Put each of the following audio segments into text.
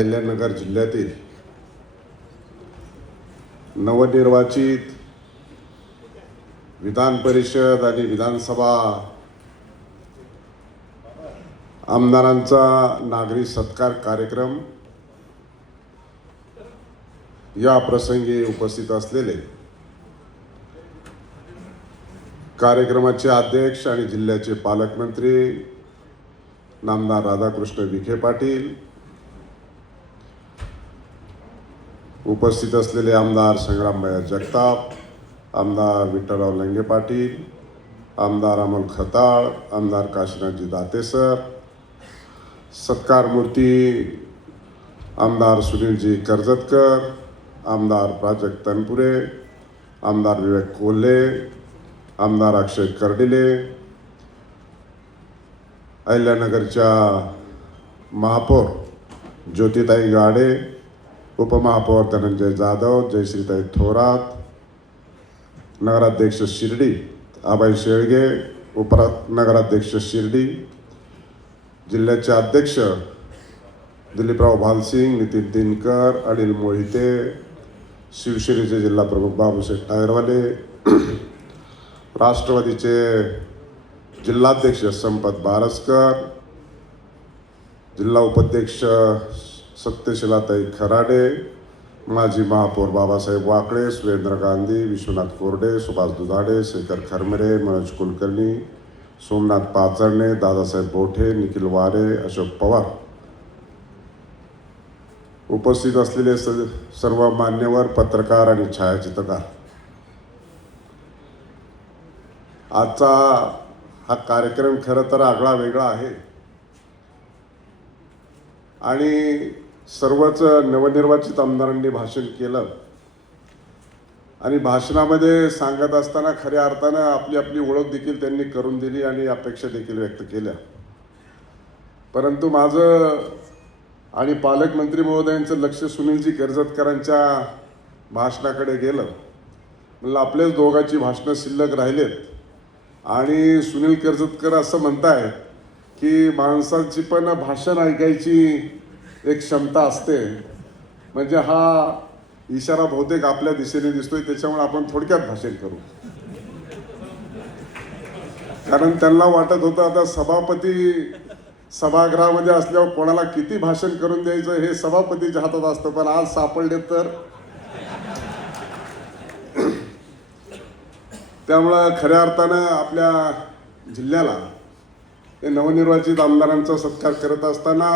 अहिल्यानगर जिल्ह्यातील नवनिर्वाचित विधान परिषद आणि विधानसभा आमदारांचा नागरी सत्कार कार्यक्रम या प्रसंगी उपस्थित असलेले कार्यक्रमाचे अध्यक्ष आणि जिल्ह्याचे पालकमंत्री नामदार राधाकृष्ण विखे पाटील, उपस्थित असलेले आमदार संग्रामभाई जगताप, आमदार विठ्ठलराव लंगे पाटील, आमदार अमोल खताळ, आमदार काशीनाथजी दाते सर, सत्कार मूर्ती आमदार सुनीलजी कर्जतकर, आमदार प्राजक्त तनपुरे, आमदार विवेक कोल्हे, आमदार अक्षय कर्डिले, अहिल्यानगरच्या महापौर ज्योतिताई गाडे, उपमहापौर धनंजय जाधव, जयश्रीताई थोरात, नगराध्यक्ष शिर्डी अभय शेळगे, उपनगराध्यक्ष शिर्डी, जिल्ह्याचे अध्यक्ष दिलीपराव भालसिंग, नितीन दिनकर, अनिल मोहिते, शिवसेनेचे जिल्हा प्रमुख बाबूशेठ टायरवाले, राष्ट्रवादीचे जिल्हाध्यक्ष संपत बारसकर, जिल्हा उपाध्यक्ष सत्यशिलाताई खराडे, माजी महापौर बाबासाहेब वाकळे, सुरेंद्र गांधी, विश्वनाथ कोरडे, सुभाष दुधाडे, शेखर खरमरे, मनोज कुलकर्णी, सोमनाथ पाचरणे, दादासाहेब बोठे, निखिल वारे, अशोक पवार, उपस्थित असलेले सर्व मान्यवर, पत्रकार आणि छायाचित्रकार, आजचा हा कार्यक्रम खरं तर आगळा वेगळा आहे आणि सर्वच नवनिर्वाचित आमदारांनी भाषण केलं आणि भाषणामध्ये सांगत असताना खऱ्या अर्थानं आपली आपली ओळख देखील त्यांनी करून दिली आणि अपेक्षा देखील व्यक्त केल्या. परंतु माझं आणि पालकमंत्री महोदयांचं लक्ष सुनीलजी कर्जतकरांच्या भाषणाकडे गेलं. म्हणलं आपल्याच दोघांची भाषणं शिल्लक राहिलेत आणि सुनील कर्जतकर असं म्हणतायत की माणसाची पण भाषण ऐकायची एक क्षमता असते, म्हणजे हा इशारा बहुतेक आपल्या दिशेने दिसतोय. त्याच्यामुळे आपण थोडक्यात भाषण करू, कारण त्यांना वाटत होतं आता सभापती सभागृहामध्ये असल्यावर कोणाला किती भाषण करून द्यायचं हे सभापतीच्या हातात असतं, पण आज सापडले तर त्यामुळं खऱ्या अर्थानं आपल्या जिल्ह्याला हे नवनिर्वाचित आमदारांचा सत्कार करत असताना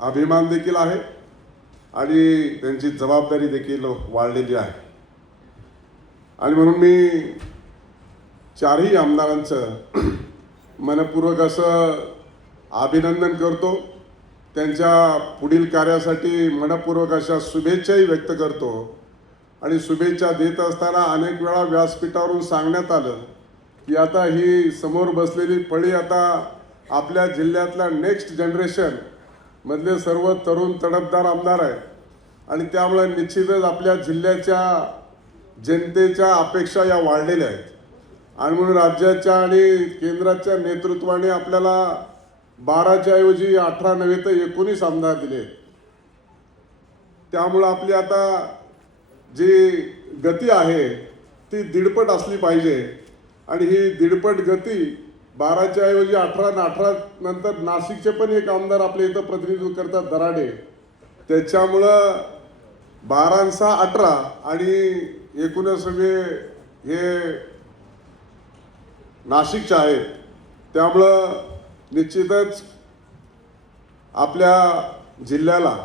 अभिमान देखील आहे आणि त्यांची जबाबदारी देखील वाढलेली आहे. आणि म्हणून मी चारही आमदारांचं मनपूर्वक असं अभिनंदन करतो. त्यांच्या पुढील कार्यासाठी मनपूर्वक अशा शुभेच्छाही व्यक्त करतो. आणि शुभेच्छा देत असताना अनेक वेळा व्यासपीठावरून सांगण्यात आलं की आता ही समोर बसलेली फळी आता आपल्या जिल्ह्यातल्या नेक्स्ट जनरेशन मधले सर्व तरुण तडफदार आमदार आहेत आणि त्यामुळे निश्चितच आपल्या जिल्ह्याच्या जनतेच्या अपेक्षा या वाढलेल्या आहेत. आणि म्हणून राज्याच्या आणि केंद्राच्या नेतृत्वाने आपल्याला 12च्या ऐवजी 18 नव्हे तर 19 आमदार दिले. त्यामुळं आपली आता जी गती आहे ती दीडपट असली पाहिजे आणि ही दीडपट गती 12च्या ऐवजी 18 आणि 18 नंतर नाशिकचे पण एक आमदार आपल्या इथं प्रतिनिधित्व करतात दराडे. त्याच्यामुळं 12/6 आणि एकूणच हे नाशिकचे आहेत. त्यामुळं निश्चितच आपल्या जिल्ह्याला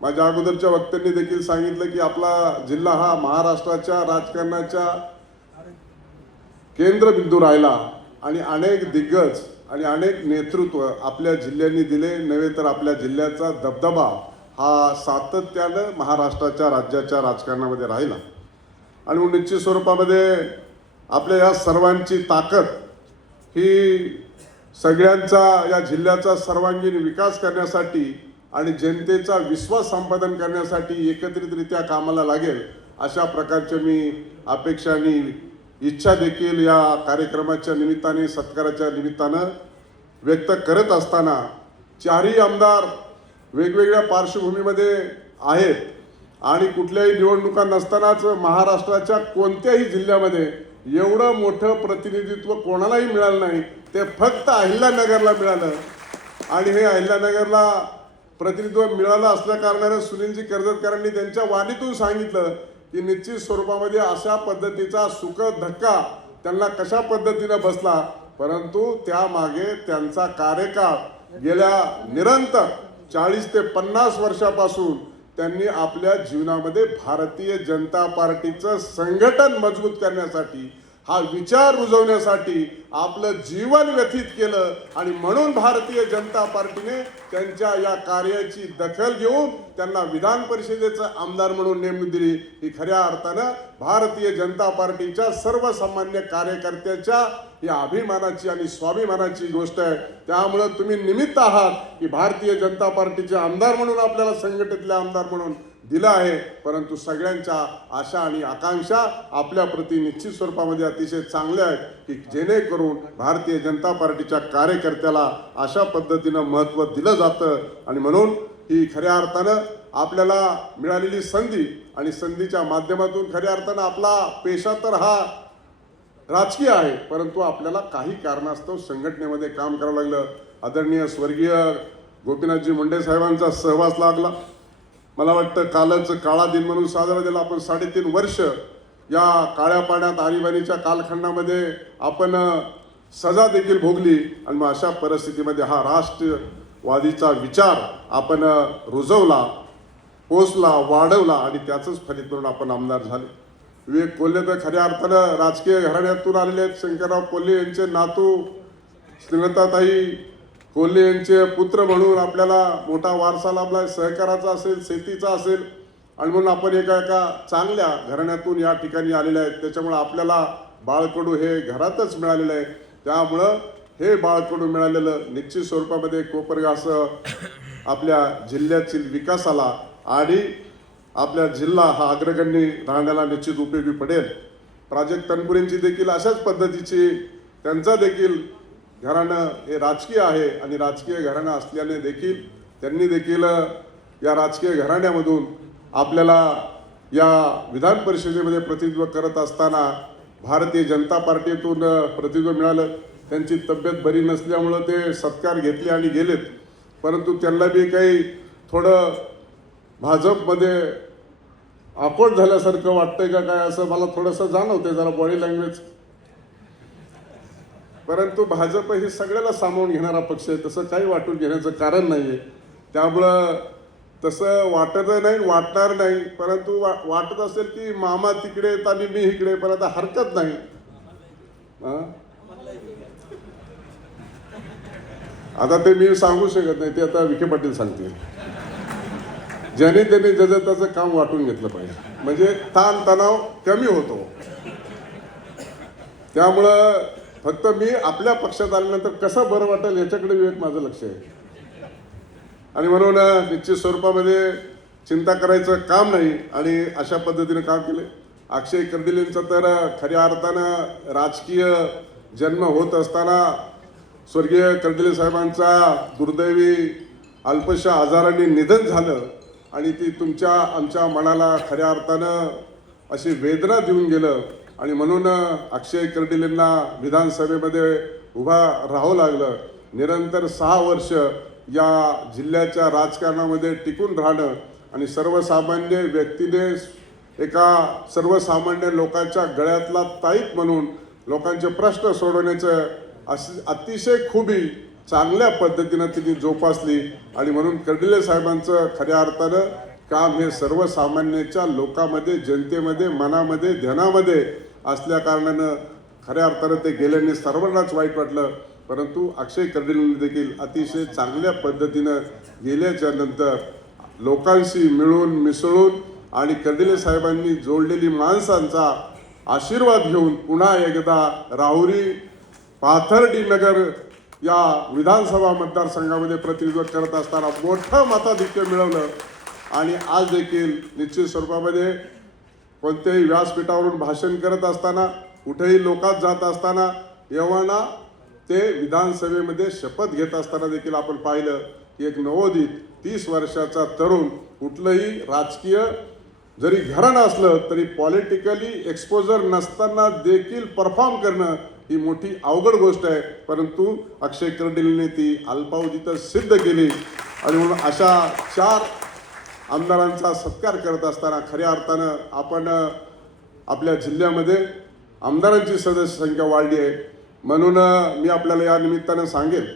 माझ्या अगोदरच्या वक्त्यांनी देखील सांगितलं की आपला जिल्हा हा महाराष्ट्राच्या राजकारणाच्या केंद्रबिंदू राहिला आणि अनेक दिग्गज आणि अनेक नेतृत्व आपल्या जिल्ह्यांनी दिले. नव्हे तर आपल्या जिल्ह्याचा दबदबा हा सातत्यानं महाराष्ट्राच्या राज्याच्या राजकारणामध्ये राहिला. आणि निश्चित स्वरूपामध्ये आपल्या या सर्वांची ताकद ही सगळ्यांचा या जिल्ह्याचा सर्वांगीण विकास करण्यासाठी आणि जनतेचा विश्वास संपादन करण्यासाठी एकत्रितरित्या कामाला लागेल अशा प्रकारचे मी अपेक्षा आणि इच्छा देखील या कार्यक्रमाच्या निमित्ताने सत्काराच्या निमित्तानं व्यक्त करत असताना चारही आमदार वेगवेगळ्या पार्श्वभूमीमध्ये आहेत आणि कुठल्याही निवडणुका नसतानाच महाराष्ट्राच्या कोणत्याही जिल्ह्यामध्ये एवढं मोठं प्रतिनिधित्व कोणालाही मिळालं नाही, ते फक्त अहिल्यानगरला मिळालं. आणि हे अहिल्यानगरला प्रतिनिधित्व मिळालं असल्या कारणानं सुनीलजी कर्जतकरांनी त्यांच्या वाणीतून सांगितलं की निश्चित स्वरूपामध्ये अशा पद्धतीचा सुखद धक्का त्यांना कशा पद्धतीनं बसला, परंतु त्यामागे त्यांचा कार्यकाळ गेल्या निरंतर 40 ते 50 वर्षापासून त्यांनी आपल्या जीवनामध्ये भारतीय जनता पार्टीचं संघटन मजबूत करण्यासाठी, हा विचार रुजवण्यासाठी आपलं जीवन व्यतीत केलं. आणि म्हणून भारतीय जनता पार्टीने त्यांच्या या कार्याची दखल घेऊन त्यांना विधान परिषदेचं आमदार म्हणून नेमणूक दिली. ही खऱ्या अर्थानं भारतीय जनता पार्टीच्या सर्वसामान्य कार्यकर्त्याच्या या अभिमानाची आणि स्वाभिमानाची गोष्ट आहे. त्यामुळं तुम्ही निमित्त आहात की भारतीय जनता पार्टीचे आमदार म्हणून आपल्याला संघटनेतले आमदार म्हणून दिलं आहे, परंतु सगळ्यांच्या आशा आणि आकांक्षा आपल्या प्रति निश्चित स्वरूपामध्ये अतिशय चांगल्या आहेत की जेणेकरून भारतीय जनता पार्टीच्या कार्यकर्त्याला अशा पद्धतीनं महत्त्व दिलं जातं. आणि म्हणून ही खऱ्या अर्थानं आपल्याला मिळालेली संधी आणि संधीच्या माध्यमातून खऱ्या अर्थानं आपला पेशा तर हा राजकीय आहे, परंतु आपल्याला काही कारणास्तव संघटनेमध्ये काम करावं लागलं. आदरणीय स्वर्गीय गोपीनाथजी मुंडे साहेबांचा सहवास लागला. मला वाटतं कालच काळा दिन म्हणून साजरा झाला. आपण 3.5 वर्ष या काळ्या पाण्यात आणीबाणीच्या कालखंडामध्ये आपण सजा देखील भोगली. आणि मग अशा परिस्थितीमध्ये हा राष्ट्रवादीचा विचार आपण रुजवला, पोचला, वाढवला आणि त्याचंच फलित म्हणून आपण आमदार झाले. विवेक कोल्हे तर खऱ्या अर्थानं राजकीय घराण्यातून आलेले आहेत. शंकरराव कोल्हे यांचे नातू स्नेहलताताई कोल्हे यांचे पुत्र म्हणून आपल्याला मोठा वारसा लाभला. सहकाराचा असेल, शेतीचा असेल, आणि म्हणून आपण एका चांगल्या घराण्यातून या ठिकाणी आलेले आहेत. त्याच्यामुळं आपल्याला बाळकडू हे घरातच मिळालेलं आहे. त्यामुळं हे बाळकडू मिळालेलं निश्चित स्वरूपामध्ये कोपरगाव आपल्या जिल्ह्यातील विकासाला आणि आपल्या जिल्हा हा अग्रगण्य राहण्याला निश्चित उपयोगी पडेल. प्राजक्त तनपुरेंची देखील अशाच पद्धतीची, त्यांचा देखील घराणं हे राजकीय आहे आणि राजकीय घराणं असल्याने देखील त्यांनी देखील या राजकीय घराण्यामधून आपल्याला या विधान परिषदेमध्ये प्रतिनिधित्व करत असताना भारतीय जनता पार्टीतून प्रतिनिधित्व मिळालं. त्यांची तब्येत बरी नसल्यामुळं ते सत्कार घेतले आणि गेलेत, परंतु त्यांना बी काही थोडं भाजपमध्ये आकोट झाल्यासारखं वाटतंय का काय असं मला थोडंसं जाणवतंय जरा बॉडी लँग्वेज. परंतु भाजप हे सगळ्याला सामावून घेणारा पक्ष आहे, तसं काही वाटून घेण्याचं कारण नाही आहे. त्यामुळं तसं वाटत नाही, वाटणार नाही. परंतु वाटत असेल की मामा तिकडे आहेत आणि मी इकडे, पण आता हरकत नाही. आता ते मी सांगू शकत नाही, ते आता विखे पाटील सांगतील. ज्याने त्याने जसं त्याचं काम वाटून घेतलं पाहिजे, म्हणजे ताण तणाव कमी होतो. त्यामुळं फक्त मी आपल्या पक्षात आल्यानंतर कसं बरं वाटेल याच्याकडे विवेक माझं लक्ष आहे. आणि म्हणून निश्चित स्वरूपामध्ये चिंता करायचं काम नाही आणि अशा पद्धतीने काम केले. अक्षय कर्डिलेंचा तर खऱ्या अर्थानं राजकीय जन्म होत असताना स्वर्गीय कर्डिले साहेबांचा दुर्दैवी अल्पशा आजाराने निधन झालं आणि ती तुमच्या आमच्या मनाला खऱ्या अर्थानं अशी वेदना देऊन गेलं. आणि म्हणून अक्षय कर्डिलेंना विधानसभेमध्ये उभा राहावं लागलं. निरंतर 6 वर्ष या जिल्ह्याच्या राजकारणामध्ये टिकून राहणं आणि सर्वसामान्य व्यक्तीने एका सर्वसामान्य लोकांच्या गळ्यातला ताईत म्हणून लोकांचे प्रश्न सोडवण्याचं अतिशय खूबी चांगल्या पद्धतीनं तिने जोपासली. आणि म्हणून कर्डिले साहेबांचं खऱ्या अर्थानं काम हे सर्वसामान्याच्या लोकांमध्ये, जनतेमध्ये, मनामध्ये, ध्यानामध्ये असल्या कारणानं खऱ्या अर्थानं ते गेल्याने सर्वांनाच वाईट वाटलं. परंतु अक्षय कर्डिलेंनी देखील अतिशय चांगल्या पद्धतीनं गेल्याच्या नंतर लोकांशी मिळून मिसळून आणि कर्डिले साहेबांनी जोडलेली माणसांचा आशीर्वाद घेऊन पुन्हा एकदा राहुरी पाथर्डी नगर या विधानसभा मतदारसंघामध्ये प्रतिनिधित्व करत असताना मोठं मताधिक्य मिळवलं. आणि आज देखील निश्चित स्वरूपामध्ये कोणत्याही व्यासपीठावरून भाषण करत असताना, कुठेही लोकात जात असताना, एव्हाना ते विधानसभेमध्ये शपथ घेत असताना देखील आपण पाहिलं की एक नवोदित 30 वर्षाचा तरुण कुठलंही राजकीय जरी घराणं असलं तरी पॉलिटिकली एक्सपोजर नसताना देखील परफॉर्म करणं ही मोठी अवघड गोष्ट आहे. परंतु अक्षय कर्डिलने ती अल्पावधीतच सिद्ध केली आणि म्हणून अशा 4 आमदारांचा सत्कार करत असताना खऱ्या अर्थानं आपण आपल्या जिल्ह्यामध्ये आमदारांची सदस्य संख्या वाढली आहे. म्हणून मी आपल्याला या निमित्तानं सांगेल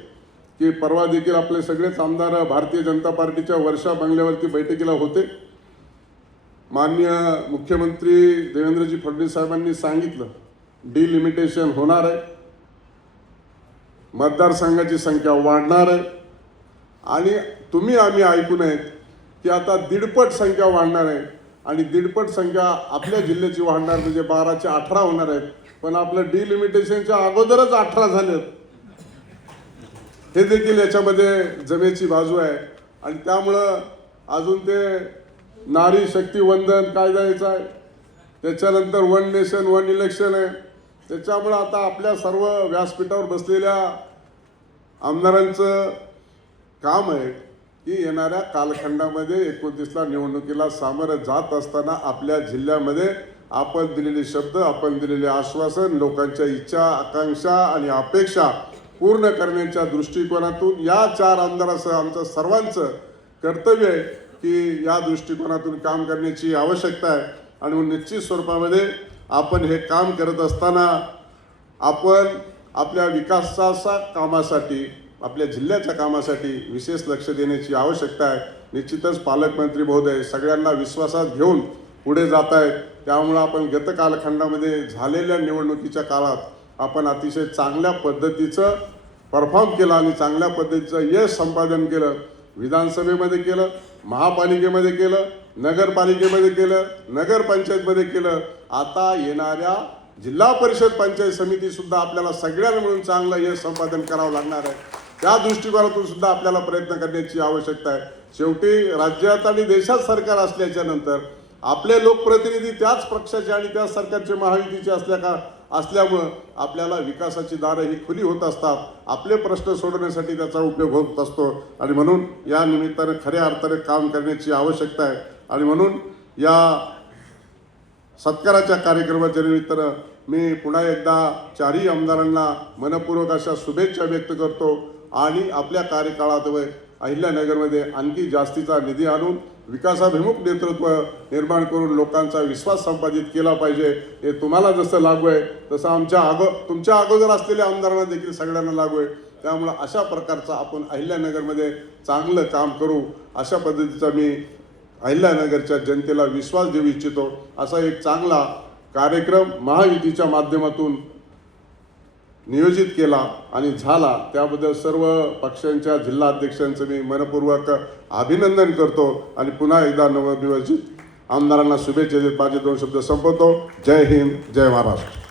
की परवा देखील आपले सगळेच आमदार भारतीय जनता पार्टीच्या वर्षा बंगल्यावरती बैठकीला होते. माननीय मुख्यमंत्री देवेंद्रजी फडणवीस साहेबांनी सांगितलं डिलिमिटेशन होणार आहे, मतदारसंघाची संख्या वाढणार आहे आणि तुम्ही आम्ही ऐकून आहेत की आता 1.5पट संख्या वाढणार आहे आणि 1.5पट संख्या आपल्या जिल्ह्याची वाढणार म्हणजे 12चे 18 होणार आहेत. पण आपलं डिलिमिटेशनच्या अगोदरच 18 झालेत. हे देखील याच्यामध्ये जमेची बाजू आहे आणि त्यामुळं अजून ते नारी शक्ती वंदन काय द्यायचं आहे, त्याच्यानंतर 1 नेशन 1 इलेक्शन आहे. त्याच्यामुळं आता आपल्या सर्व व्यासपीठावर बसलेल्या आमदारांचं काम आहे की येणाऱ्या कालखंडामध्ये 29ला निवडणुकीला सामोरं जात असताना आपल्या जिल्ह्यामध्ये आपण दिलेले शब्द, आपण दिलेले आश्वासन, लोकांच्या इच्छा, आकांक्षा आणि अपेक्षा पूर्ण करण्याच्या दृष्टिकोनातून या 4 आमदारासह आमचं सर्वांचं कर्तव्य आहे की या दृष्टिकोनातून काम करण्याची आवश्यकता आहे. आणि निश्चित स्वरूपामध्ये आपण हे काम करत असताना आपण आपल्या विकासाच्या कामासाठी, आपल्या जिल्ह्याच्या कामासाठी विशेष लक्ष देण्याची आवश्यकता आहे. निश्चितच पालकमंत्री महोदय सगळ्यांना विश्वासात घेऊन पुढे जात आहेत. त्यामुळं आपण गत कालखंडामध्ये झालेल्या निवडणुकीच्या काळात आपण अतिशय चांगल्या पद्धतीचं परफॉर्म केलं आणि चांगल्या पद्धतीचं यश संपादन केलं. विधानसभेमध्ये केलं, महापालिकेमध्ये केलं, नगरपालिकेमध्ये केलं, नगरपंचायतमध्ये केलं. आता येणाऱ्या जिल्हा परिषद पंचायत समितीसुद्धा आपल्याला सगळ्यांना मिळून चांगलं यश संपादन करावं लागणार आहे. त्या दृष्टिकोनातून सुद्धा आपल्याला प्रयत्न करण्याची आवश्यकता आहे. शेवटी राज्यात आणि देशात सरकार असल्याच्या नंतर आपले लोकप्रतिनिधी त्याच पक्षाचे आणि त्याच सरकारचे महायुतीचे असल्यामुळं आपल्याला विकासाची दारं ही खुली होत असतात. आपले प्रश्न सोडवण्यासाठी त्याचा उपयोग होत असतो आणि म्हणून या निमित्तानं खऱ्या अर्थाने काम करण्याची आवश्यकता आहे. आणि म्हणून या सत्काराच्या कार्यक्रमाच्या निमित्तानं मी पुन्हा एकदा 4ही आमदारांना मनपूर्वक अशा शुभेच्छा व्यक्त करतो आणि आपल्या कार्यकाळात अहिल्यानगरमध्ये आणखी जास्तीचा निधी आणून विकासाभिमुख नेतृत्व निर्माण करून लोकांचा विश्वास संपादित केला पाहिजे. हे तुम्हाला जसं लागू आहे तसं तुमच्या अगोदर असलेल्या आमदारांना देखील सगळ्यांना लागू आहे. त्यामुळं अशा प्रकारचा आपण अहिल्यानगरमध्ये चांगलं काम करू अशा पद्धतीचा मी अहिल्यानगरच्या जनतेला विश्वास देऊ इच्छितो. असा एक चांगला कार्यक्रम महायुतीच्या माध्यमातून नियोजित केला आणि झाला त्याबद्दल सर्व पक्षांच्या जिल्हा अध्यक्षांचं मी मनपूर्वक अभिनंदन करतो आणि पुन्हा एकदा नवनिर्वाचित आमदारांना शुभेच्छा देत माझे 2 शब्द संपवतो. जय हिंद, जय महाराष्ट्र.